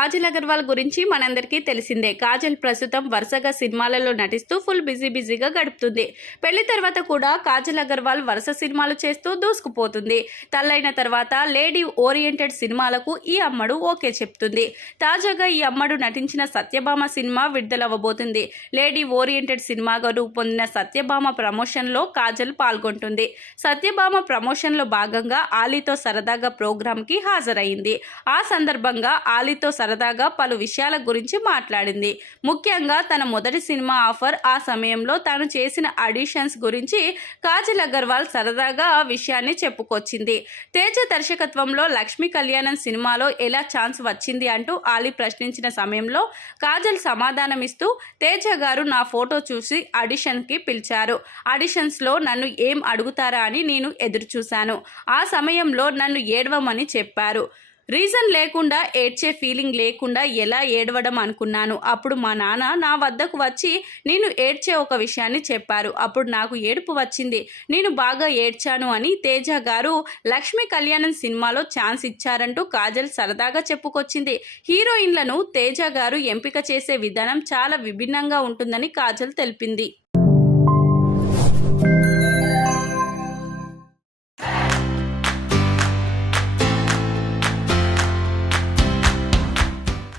కాజల్ అగర్వాల్ గురించి మనందరికీ తెలిసిందే. కాజల్ ప్రస్తుతం వరుసగా సినిమాలలో నటిస్తూ ఫుల్ బిజీగా గడుపుతుంది. పెళ్లి తర్వాత కూడా కాజల్ అగర్వాల్ వరుస సినిమాలు చేస్తూ దూసుకుపోతుంది. తల్లైన తర్వాత లేడీ ఓరియంటెడ్ సినిమాలకు ఈ అమ్మడు ఓకే చెప్తుంది. తాజాగా ఈ అమ్మడు నటించిన సత్యభామ సినిమా విడుదలవ్వబోతుంది. లేడీ ఓరియంటెడ్ సినిమాగా రూపొందిన సత్యభామ ప్రమోషన్లో కాజల్ పాల్గొంటుంది. సత్యభామ ప్రమోషన్లో భాగంగా ఆలీతో సరదాగా ప్రోగ్రాంకి హాజరైంది. ఆ సందర్భంగా ఆలీతో సరదాగా పలు విషయాల గురించి మాట్లాడింది. ముఖ్యంగా తన మొదటి సినిమా ఆఫర్, ఆ సమయంలో తాను చేసిన ఆడిషన్స్ గురించి కాజల్ అగర్వాల్ సరదాగా ఆ విషయాన్ని చెప్పుకొచ్చింది. తేజ దర్శకత్వంలో లక్ష్మీ కళ్యాణం సినిమాలో ఎలా ఛాన్స్ వచ్చింది అంటూ ఆలీ ప్రశ్నించిన సమయంలో కాజల్ సమాధానమిస్తూ, తేజ గారు నా ఫోటో చూసి ఆడిషన్కి పిలిచారు. ఆడిషన్స్లో నన్ను ఏం అడుగుతారా అని నేను ఎదురు చూశాను. ఆ సమయంలో నన్ను ఏడవమని చెప్పారు. రీజన్ లేకుండా ఏడ్చే ఫీలింగ్ లేకుండా ఎలా ఏడవడం అనుకున్నాను. అప్పుడు మా నాన్న నా వద్దకు వచ్చి నేను ఏడ్చే ఒక విషయాన్ని చెప్పారు. అప్పుడు నాకు ఏడుపు వచ్చింది. నేను బాగా ఏడ్చాను అని తేజ గారు లక్ష్మీ కళ్యాణం సినిమాలో ఛాన్స్ ఇచ్చారంటూ కాజల్ సరదాగా చెప్పుకొచ్చింది. హీరోయిన్లను తేజ గారు ఎంపిక చేసే విధానం చాలా విభిన్నంగా ఉంటుందని కాజల్ తెలిపింది.